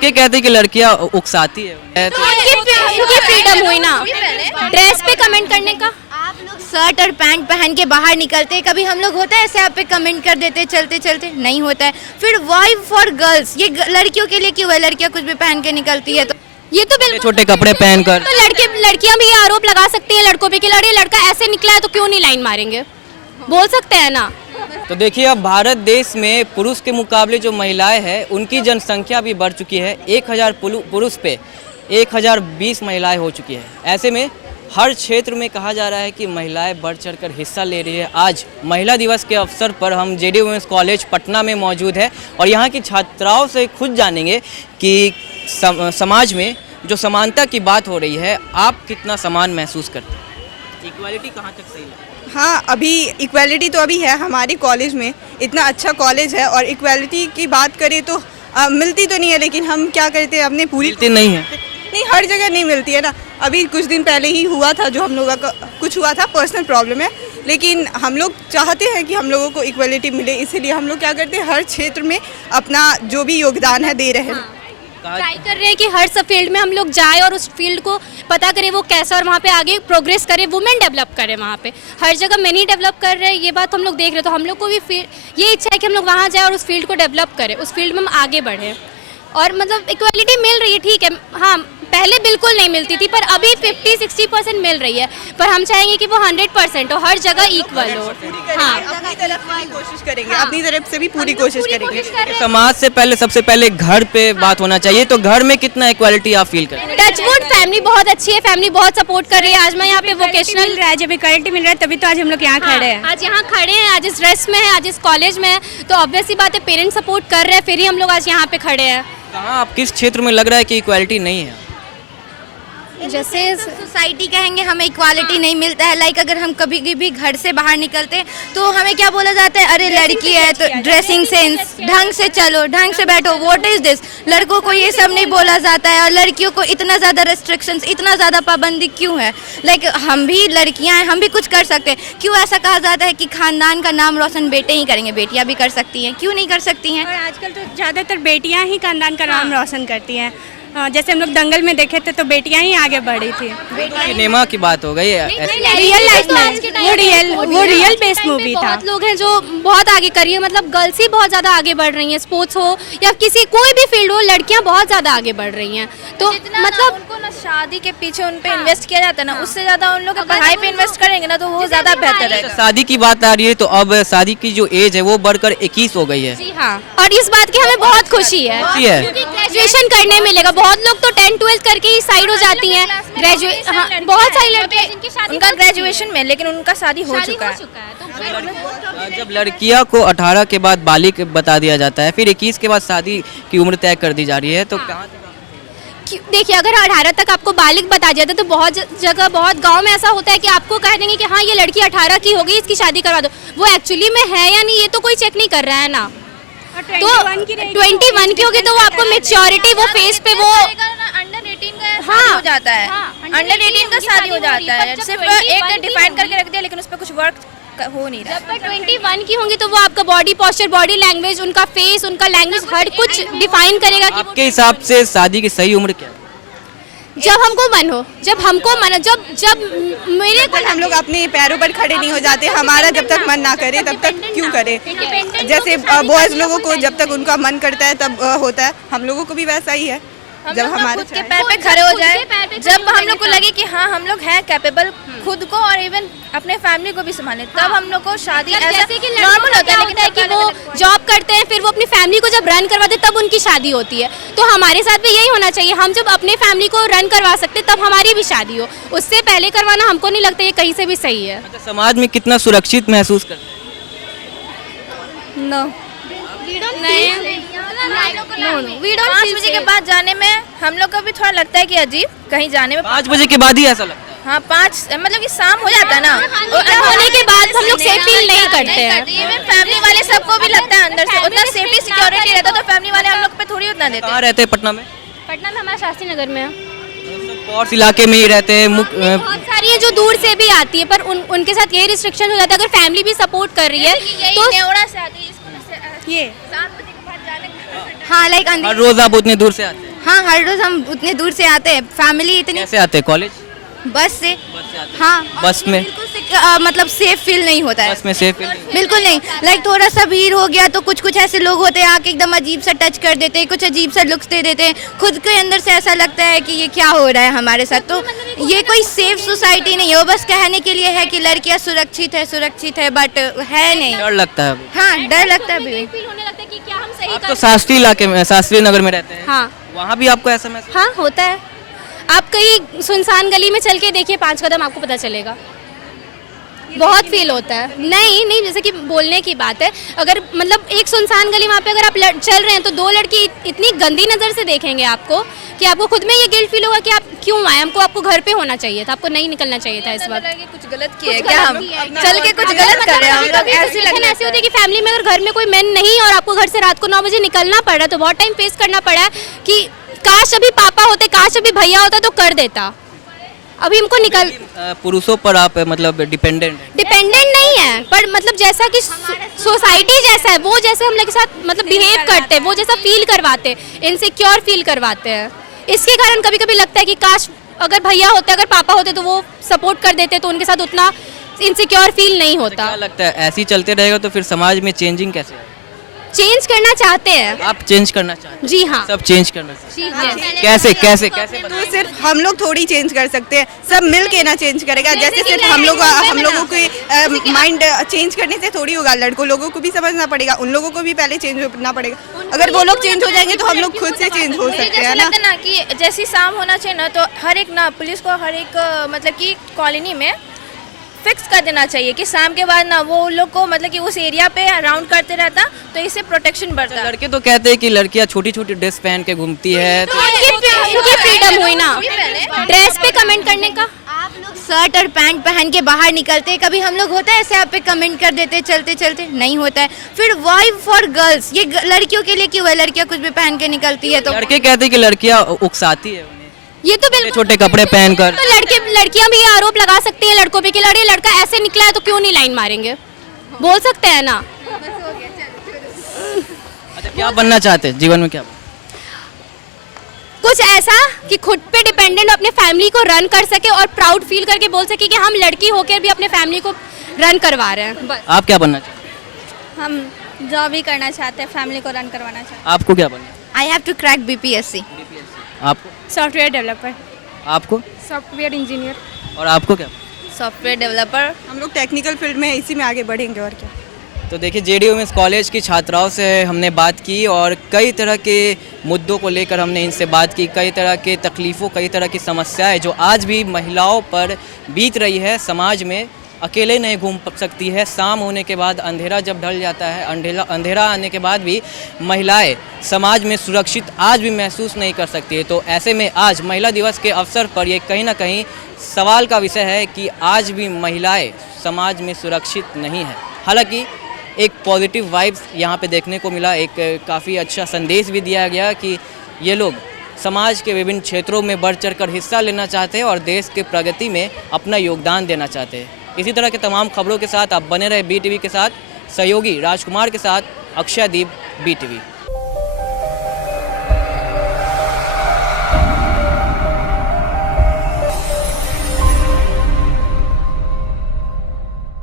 लड़के कहते हैं कि लड़कियां उकसाती है तो उनकी फ्रीडम हुई ना ड्रेस पे कमेंट करने का। आप लोग शर्ट और पैंट पहन के बाहर निकलते हैं, कभी हम लोग होता है ऐसे आप पे कमेंट कर देते चलते चलते, नहीं होता है। फिर वाई फॉर गर्ल्स, ये लड़कियों के लिए क्यों है? लड़कियां कुछ भी पहन के निकलती है तो ये तो बिल्कुल छोटे कपड़े पहनकर तो लड़कियां भी ये आरोप लगा सकती हैं लड़कों पे कि लड़का ऐसे निकला है तो क्यों नहीं लाइन मारेंगे, बोल सकते हैं ना। तो देखिए अब भारत देश में पुरुष के मुकाबले जो महिलाएं हैं उनकी जनसंख्या भी बढ़ चुकी है। 1000 पुरुष पे 1020 महिलाएं हो चुकी है। ऐसे में हर क्षेत्र में कहा जा रहा है कि महिलाएं बढ़ चढ़कर हिस्सा ले रही है। आज महिला दिवस के अवसर पर हम जेडी वुमेन्स कॉलेज पटना में मौजूद है और यहाँ की छात्राओं से खुद जानेंगे कि समाज में जो समानता की बात हो रही है आप कितना समान महसूस करते हैं, इक्वालिटी कहाँ तक सही है? हाँ, अभी इक्वालिटी तो अभी है हमारे कॉलेज में, इतना अच्छा कॉलेज है और इक्वालिटी की बात करें तो मिलती तो नहीं है, लेकिन हम क्या करते हैं अपने पूरी मिलती नहीं है, नहीं हर जगह नहीं मिलती है ना। अभी कुछ दिन पहले ही हुआ था जो हम लोगों का कुछ हुआ था, पर्सनल प्रॉब्लम है, लेकिन हम लोग चाहते हैं कि हम लोगों को इक्वालिटी मिले, इसीलिए हम लोग क्या करते हैं हर क्षेत्र में अपना जो भी योगदान है दे रहे हैं। ट्राई कर रहे हैं कि हर सब फील्ड में हम लोग जाए और उस फील्ड को पता करें वो कैसा और वहाँ पे आगे प्रोग्रेस करें, वुमेन डेवलप करें। वहाँ पे हर जगह मैन ही डेवलप कर रहे हैं, ये बात हम लोग देख रहे हैं। तो हम लोग को भी ये इच्छा है कि हम लोग वहाँ जाए और उस फील्ड को डेवलप करें, उस फील्ड में हम आगे बढ़ें। और मतलब इक्वालिटी मिल रही है, ठीक है, हाँ पहले बिल्कुल नहीं मिलती थी पर अभी 50-60% मिल रही है, पर हम चाहेंगे कि वो 100% हो, हर जगह इक्वल हो। हाँ, अपनी तरफ से भी कोशिश करेंगे, अपनी तरफ से भी पूरी कोशिश करेंगे। समाज से पहले सबसे पहले घर पे बात होना चाहिए, तो घर में कितना इक्वालिटी आप फील करें? टचवुड फैमिली बहुत अच्छी है, फैमिली बहुत सपोर्ट कर रही है। आज मैं यहाँ पे वोकेशनल जब इक्वालिटी मिल रहा है तभी तो आज हम लोग यहाँ खड़े हैं। आज यहाँ खड़े हैं, आज इस ड्रेस में है, आज इस कॉलेज में है, तो ऑब्वियस सी बात है पेरेंट्स सपोर्ट कर रहे हैं, फिर ही हम लोग आज यहाँ पे खड़े हैं। कहाँ आप किस क्षेत्र में लग रहा है कि इक्वालिटी नहीं है? जैसे सोसाइटी कहेंगे हमें इक्वालिटी नहीं मिलता है। लाइक अगर हम कभी भी घर से बाहर निकलते हैं तो हमें क्या बोला जाता है, अरे लड़की है तो ड्रेसिंग सेंस, ढंग से चलो, ढंग से बैठो, व्हाट इज दिस। लड़कों को ये सब नहीं बोला जाता है और लड़कियों को इतना ज़्यादा रेस्ट्रिक्शंस, इतना ज़्यादा पाबंदी क्यों है? लाइक हम भी लड़कियां हैं, हम भी कुछ कर सकते हैं। क्यों ऐसा कहा जाता है कि खानदान का नाम रोशन बेटे ही करेंगे, बेटियाँ भी कर सकती हैं, क्यों नहीं कर सकती हैं? और आजकल तो ज़्यादातर बेटियां ही खानदान का नाम रोशन करती हैं। जैसे हम लोग दंगल में देखे थे तो बेटियां ही आगे बढ़ी थी। सिनेमा की बात हो गई है, रियल लाइफ में वो रियल बेस्ड मूवी था। बहुत लोग हैं जो बहुत आगे कर रही है, मतलब गर्ल्स ही बहुत ज़्यादा आगे बढ़ रही हैं, स्पोर्ट्स हो या किसी कोई भी फील्ड हो, लड़कियां बहुत ज़्यादा आगे बढ़ रही हैं। तो मतलब उनको ना शादी के पीछे उन पे इन्वेस्ट किया जाता है ना, उससे ज़्यादा उन लोग पढ़ाई पे इन्वेस्ट करेंगे ना तो वो ज़्यादा बेहतर है। शादी की बात आ रही है तो अब शादी की जो एज है वो बढ़कर 21 हो गई है। जी हाँ, और इस बात की हमें बहुत खुशी है क्योंकि ग्रेजुएशन करने मिलेगा। बहुत लोग तो 10-12 करके ही साइड हो जाती हैं, ग्रेजुएट, हाँ बहुत सारी लड़कियां जिनकी शादी उनका ग्रेजुएशन में, लेकिन उनका शादी हो चुका है। जब लड़कियां को 18 के बाद बालिग बता दिया जाता है, फिर 21 के बाद शादी की उम्र तय कर दी जा रही है, तो कहाँ देखिए अगर 18 तक आपको बालिग बता दिया था तो बहुत जगह, बहुत गांव में ऐसा होता है कि आपको कह देंगे कि हाँ ये लड़की 18 की हो गई, इसकी शादी करवा दो। वो एक्चुअली में है या नहीं ये तो कोई चेक नहीं कर रहा है ना। तो 21 की होगी तो वो आपको मेच्योरिटी, वो फेस पे वो अंडर 18 का हाँ हो जाता है, अंडर 18 का शादी हो जाता है। सिर्फ एक डिफाइन करके रख दिया, लेकिन उस पर कुछ वर्क हो नहीं रहा। जब तक 21 की होंगी तो वो आपका बॉडी पोस्चर, बॉडी लैंग्वेज, उनका फेस, उनका लैंग्वेज हर कुछ डिफाइन करेगा कि आपके हिसाब से शादी की सही उम्र क्या है? जब हमको मन हो, जब हमको मन, जब मेरे को हम लोग अपने पैरों पर खड़े नहीं हो जाते, हमारा जब तक मन ना करे तब तक क्यों करे। जैसे बॉयज लोगों को जब तक उनका मन करता है तब होता है, हम लोगों को भी वैसा ही है। जब हमारे खुद के पैर पे खड़े हो जाए, जब हम लोग को लगे कि हाँ हम लोग हैं कैपेबल खुद को और इवन अपने फैमिली को भी संभालें, तब हम लोग को शादी ऐसा नॉर्मल होता है। लेकिन कि वो जॉब करते हैं, फिर वो अपनी फैमिली को जब रन करवाते तब उनकी शादी होती है। तो हमारे साथ भी यही होना चाहिए, हम जब अपने फैमिली को रन करवा सकते तब हमारी भी शादी हो, उससे पहले करवाना हमको नहीं लगता ये कहीं से भी सही है। समाज में कितना सुरक्षित महसूस करते हैं? वी डोंट 5 बजे के बाद जाने में हम लोग को भी थोड़ा लगता है कि अजीब, कहीं जाने में 5 बजे के बाद ही ऐसा लगता है। हाँ 5 मतलब कि शाम हो जाता है ना, होने के बाद हम लोग सेफ फील नहीं करते हैं। फैमिली वाले सबको भी लगता है अंदर से उतना सेफ्टी सिक्योरिटी रहता, तो फैमिली वाले हम लोग पे थोड़ी उतना देते। कहाँ रहते हैं पटना में? पटना में हमारा शास्त्री नगर में है, पॉर्स इलाके में ही रहते हैं। बहुत सारी है जो दूर से भी आती है, पर उनके साथ यही रिस्ट्रिक्शन हो जाता है। अगर फैमिली भी सपोर्ट कर रही है तो नेवड़ा से आती है, ये 7 बजे के बाद जाने हाँ लाइक हर रोज आप उतने दूर से आते हैं? हाँ, हर रोज हम उतने दूर से आते हैं, फैमिली इतनी, कैसे आते हैं कॉलेज? बस से। बस से आते हैं। हाँ, बस में? बिल्कुल मतलब सेफ फील नहीं होता है। बस में सेफ फील नहीं होता? बिल्कुल नहीं। लाइक थोड़ा सा भीड़ हो गया तो कुछ कुछ ऐसे लोग होते हैं आके एकदम अजीब सा टच कर देते हैं, कुछ अजीब सा लुक्स दे देते हैं, खुद के अंदर से ऐसा लगता है कि ये क्या हो रहा है हमारे साथ। तो ये कोई सेफ सोसाइटी नहीं है, वो बस कहने के लिए है कि लड़कियां सुरक्षित है, बट है नहीं। डर लगता है अभी। हाँ, डर लगता है अभी। फील होने लगता है कि क्या हम सही आप कर तो शास्त्री इलाके में, शास्त्री नगर में रहते हैं। हाँ वहाँ भी आपको ऐसा महसूस? हाँ होता है। आप कहीं सुनसान गली में चल के देखिए, 5 कदम आपको पता चलेगा, बहुत फील होता है। नहीं, जैसे कि बोलने की बात है, अगर मतलब एक सुनसान गली वहाँ पे अगर आप चल रहे हैं तो 2 लड़की इतनी गंदी नज़र से देखेंगे आपको कि आपको खुद में ये गिल्ट फील होगा कि आप क्यों आए, आपको घर पे होना चाहिए था, आपको नहीं निकलना चाहिए था इस वक्त। कुछ गलत किया है क्या, हम चल के कुछ गलत कर रहे हैं हम लोग, ऐसी होती है कि फैमिली में अगर घर में कोई मैन नहीं और आपको घर से रात को 9 बजे निकलना पड़ रहा है तो बहुत टाइम फेस करना पड़ा है कि काश अभी पापा होते, काश अभी भैया होता तो कर देता। अभी हमको निकल पुरुषों पर आप मतलब डिपेंडेंट नहीं है, पर मतलब जैसा कि सोसाइटी जैसा है वो जैसे हम लोग के साथ मतलब बिहेव करते हैं, वो जैसा फील करवाते हैं, इनसिक्योर फील करवाते हैं। इसके कारण कभी कभी लगता है कि काश अगर भैया होते, अगर पापा होते तो वो सपोर्ट कर देते तो उनके साथ उतना इनसिक्योर फील नहीं होता। क्या लगता है ऐसे ही चलते रहेगा तो फिर समाज में चेंजिंग कैसे आएगी? चेंज करना चाहते हैं। आप चेंज करना चाहते हैं? जी हाँ। सब चेंज करना चाहते जी हाँ। हैं। कैसे तो सिर्फ हम लोग थोड़ी चेंज कर सकते हैं, सब मिल के ना चेंज करेगा। जैसे सिर्फ हम लोगों को माइंड चेंज करने से थोड़ी होगा, लड़कों लोगों को भी समझना पड़ेगा, उन लोगों को भी पहले चेंज होना पड़ेगा। अगर वो लोग चेंज हो जाएंगे तो हम लोग खुद से चेंज हो सकते हैं ना। कि जैसी शाम होना चाहिए ना, तो हर एक ना पुलिस को हर एक मतलब कि कॉलोनी में फिक्स कर देना चाहिए कि शाम के बाद ना वो लोग को मतलब कि उस एरिया पे राउंड करते रहता, तो इससे प्रोटेक्शन बढ़ता। लड़के तो कहते हैं कि लड़कियां छोटी छोटी ड्रेस पहन के घूमती है तो उनकी फ्रीडम हुई ना ड्रेस पे कमेंट करने का। आप लोग शर्ट और पैंट पहन के बाहर निकलते हैं, कभी हम लोग होता है ऐसे आप पे कमेंट कर देते हैं चलते चलते, नहीं होता है। फिर वाई फॉर गर्ल्स, ये लड़कियों के लिए क्यों है, लड़कियां कुछ भी पहन के निकलती है तो लड़के कहते हैं कि लड़कियां उकसाती है उन्हें ये तो बिल्कुल छोटे कपड़े पहनकर। तो लड़कियां भी ये आरोप लगा सकती हैं लड़कों पे कि लड़का ऐसे निकला है तो क्यों नहीं लाइन मारेंगे, बोल सकते हैं ना। अच्छा, क्या बनना चाहते हैं जीवन में? क्या कुछ ऐसा कि खुद पे डिपेंडेंट अपने फैमिली को रन कर सके और प्राउड फील करके बोल सके कि हम लड़की होकर भी अपने फैमिली को रन करवा रहे हैं। बस। आप क्या बनना चाहते हैं? हम जॉब ही करना चाहते हैं, फैमिली को रन करवाना चाहते हैं। आपको क्या बनना? I have to crack BPSC। आपको? सॉफ्टवेयर डेवलपर, आपको? सॉफ्टवेयर इंजीनियर, और आपको क्या? Software developer. हम लोग टेक्निकल फील्ड में इसी में आगे बढ़ेंगे और क्या। तो देखिए JD वुमेन्स कॉलेज की छात्राओं से हमने बात की और कई तरह के मुद्दों को लेकर हमने इनसे बात की, कई तरह के तकलीफ़ों, कई तरह की समस्याएं जो आज भी महिलाओं पर बीत रही है। समाज में अकेले नहीं घूम सकती है, शाम होने के बाद अंधेरा जब ढल जाता है, अंधेरा आने के बाद भी महिलाएं समाज में सुरक्षित आज भी महसूस नहीं कर सकती है। तो ऐसे में आज महिला दिवस के अवसर पर ये कहीं ना कहीं सवाल का विषय है कि आज भी महिलाएं समाज में सुरक्षित नहीं है। हालांकि एक पॉजिटिव वाइब्स यहाँ पे देखने को मिला, एक काफ़ी अच्छा संदेश भी दिया गया कि ये लोग समाज के विभिन्न क्षेत्रों में बढ़ चढ़ कर हिस्सा लेना चाहते हैं और देश के प्रगति में अपना योगदान देना चाहते हैं। इसी तरह के तमाम खबरों के साथ आप बने रहे BTV के साथ। सहयोगी राजकुमार के साथ अक्षयदीप, BTV।